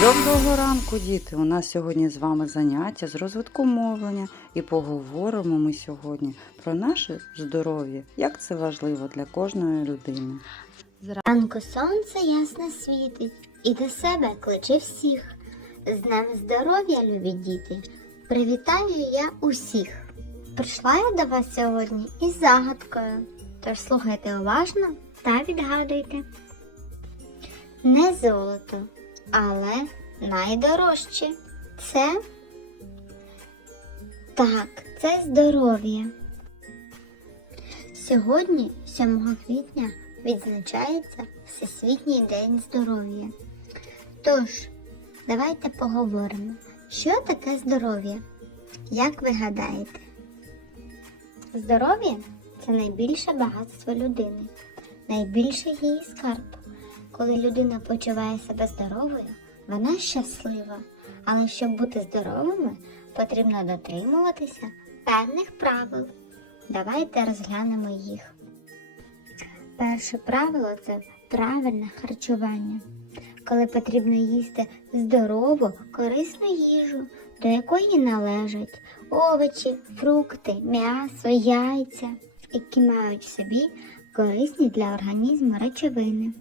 Доброго ранку, діти! У нас сьогодні з вами заняття з розвитку мовлення і поговоримо ми сьогодні про наше здоров'я, як це важливо для кожної людини. Зранку сонце ясно світить і до себе кличе всіх. З Днем здоров'я, любі діти! Привітаю я усіх! Прийшла я до вас сьогодні із загадкою. Тож слухайте уважно та відгадуйте. Не золото, але найдорожче. Це так, це здоров'я. Сьогодні, 7 квітня, відзначається Всесвітній день здоров'я. Тож, давайте поговоримо, що таке здоров'я? Як ви гадаєте? Здоров'я це найбільше багатство людини, найбільший її скарб. Коли людина почуває себе здоровою, вона щаслива. Але щоб бути здоровими, потрібно дотримуватися певних правил. Давайте розглянемо їх. Перше правило це правильне харчування, коли потрібно їсти здорову, корисну їжу, до якої належать овочі, фрукти, м'ясо, яйця, які мають в собі корисні для організму речовини.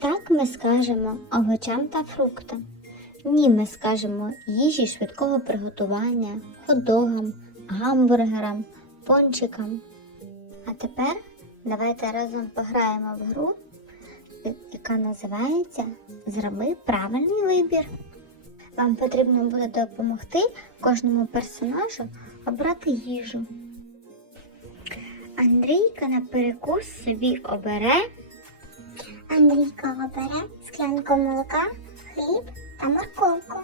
Так ми скажемо овочам та фруктам. Ні, ми скажемо їжі швидкого приготування, хот-догам, гамбургерам, пончикам. А тепер давайте разом пограємо в гру, яка називається Зроби правильний вибір. Вам потрібно буде допомогти кожному персонажу обрати їжу. Андрійка на перекус собі обере Андрійка обере склянку молока, хліб та морковку.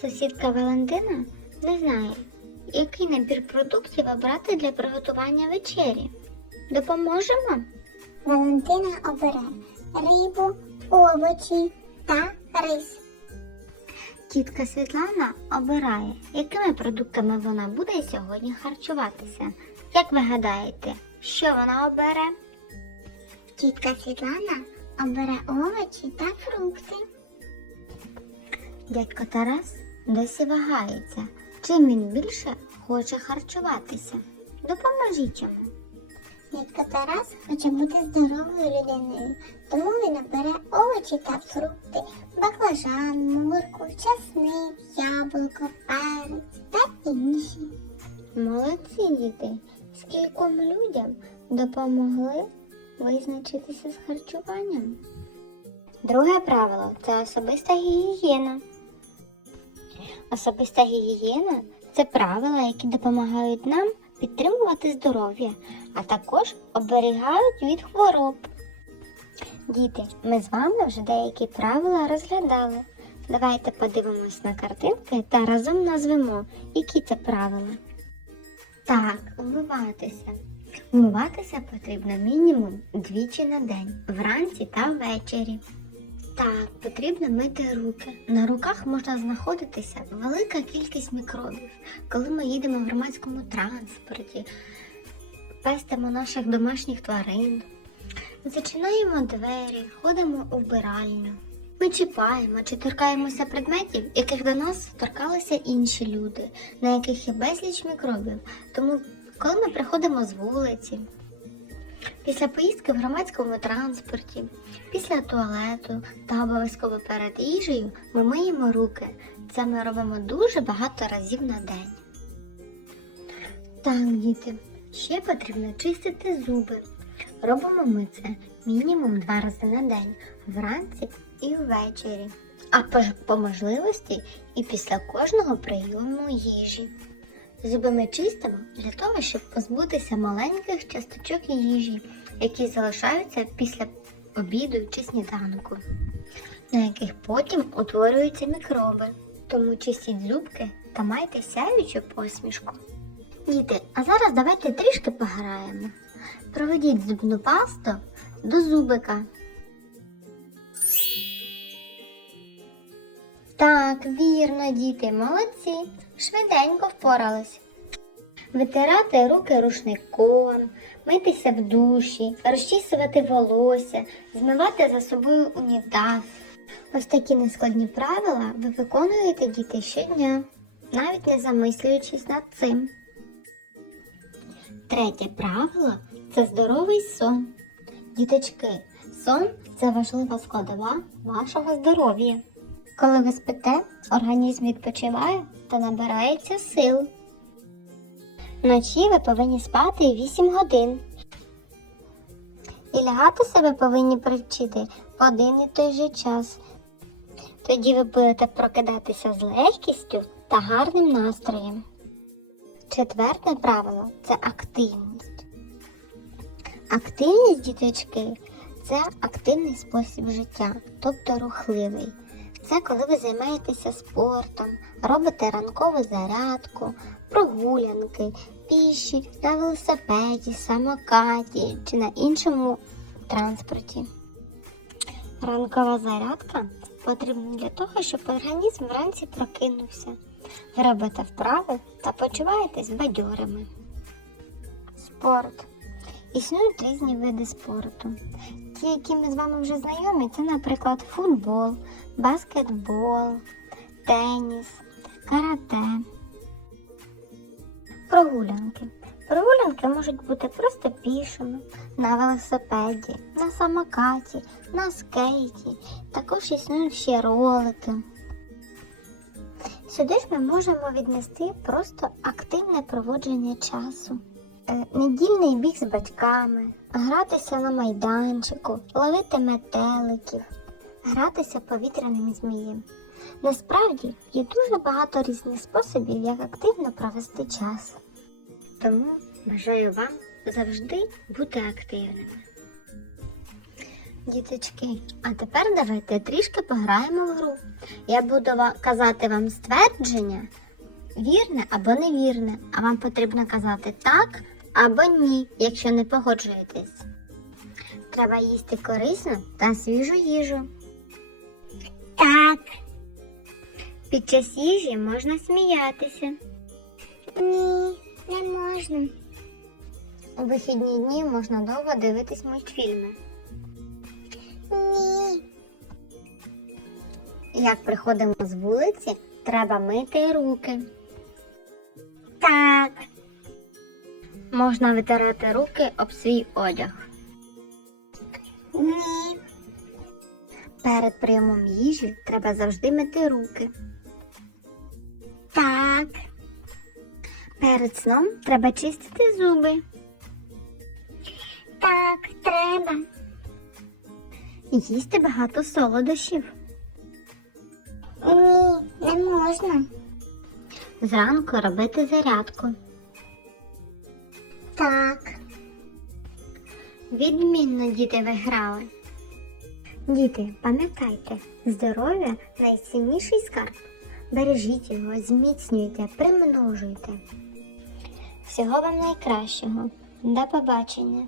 Сусідка Валентина не знає, який набір продуктів обрати для приготування вечері. Допоможемо? Валентина обере рибу, овочі та рис. Тітка Світлана обирає, якими продуктами вона буде сьогодні харчуватися. Як ви гадаєте, що вона обере? Тітка Світлана обере овочі та фрукти. Дядько Тарас досі вагається, чим він більше хоче харчуватися. Допоможіть йому. Дядько Тарас хоче бути здоровою людиною, тому він обере овочі та фрукти, баклажан, морку, часник, яблуко, перець та інші. Молодці діти, скільком людям допомогли визначитися з харчуванням. Друге правило це особиста гігієна. Особиста гігієна це правила, які допомагають нам підтримувати здоров'я, а також оберігають від хвороб. Діти, ми з вами вже деякі правила розглядали. Давайте подивимось на картинки та разом назвемо, які це правила. Так, умиватися. Умиватися потрібно мінімум двічі на день, вранці та ввечері. Так, потрібно мити руки. На руках можна знаходитися велика кількість мікробів, коли ми їдемо в громадському транспорті, пестимо наших домашніх тварин, зачинаємо двері, ходимо у вбиральню. Ми чіпаємо чи торкаємося предметів, яких до нас торкалися інші люди, на яких є безліч мікробів. Тому, коли ми приходимо з вулиці, після поїздки в громадському транспорті, після туалету та обов'язково перед їжею ми миємо руки. Це ми робимо дуже багато разів на день. Так, діти, ще потрібно чистити зуби. Робимо ми це мінімум два рази на день, вранці і ввечері. А по, можливості і після кожного прийому їжі. Зуби ми чистимо для того, щоб позбутися маленьких часточок їжі, які залишаються після обіду чи сніданку, на яких потім утворюються мікроби. Тому чистіть зубки та майте сяючу посмішку. Діти, а зараз давайте трішки пограємо. Проведіть зубну пасту до зубика. Так, вірно, діти, молодці. Швиденько впорались. Витирати руки рушником, митися в душі, розчісувати волосся, змивати за собою унітаз. Ось такі нескладні правила ви виконуєте діти щодня, навіть не замислюючись над цим. Третє правило це здоровий сон. Діточки, сон це важлива складова вашого здоров'я. Коли ви спите, організм відпочиває та набирається сил. Вночі ви повинні спати 8 годин. І лягати себе повинні привчити в один і той же час. Тоді ви будете прокидатися з легкістю та гарним настроєм. Четверте правило це активність. Активність, діточки, це активний спосіб життя, тобто рухливий. Це коли ви займаєтеся спортом, робите ранкову зарядку, прогулянки, піші на велосипеді, самокаті чи на іншому транспорті. Ранкова зарядка потрібна для того, щоб організм вранці прокинувся. Ви робите вправи та почуваєтесь бадьорими. Спорт. Існують різні види спорту. Ті, які ми з вами вже знайомі, це, наприклад, футбол, баскетбол, теніс, карате. Прогулянки. Прогулянки можуть бути просто пішими, на велосипеді, на самокаті, на скейті. Також існують ще ролики. Сюди ж ми можемо віднести просто активне проводження часу. Е, Недільний біг з батьками, гратися на майданчику, ловити метеликів, гратися повітряним змієм. Насправді є дуже багато різних способів, як активно провести час. Тому бажаю вам завжди бути активними. Діточки, а тепер давайте трішки пограємо в гру. Я буду казати вам ствердження, вірне або невірне, а вам потрібно казати так або ні, якщо не погоджуєтесь. Треба їсти корисну та свіжу їжу. Так, Під час їжі можна сміятися. ні, не можна. У вихідні дні можна довго дивитись мультфільми. Ні, Як приходимо з вулиці, треба мити руки. так, Можна витирати руки об свій одяг. ні, Перед прийомом їжі треба завжди мити руки. так, Перед сном треба чистити зуби. так, треба. Їсти багато солодощів. Ні, не можна. Зранку робити зарядку. Так, Відмінно діти виграли. Діти, пам'ятайте, здоров'я найцінніший скарб. Бережіть його, зміцнюйте, примножуйте. Всього вам найкращого. До побачення!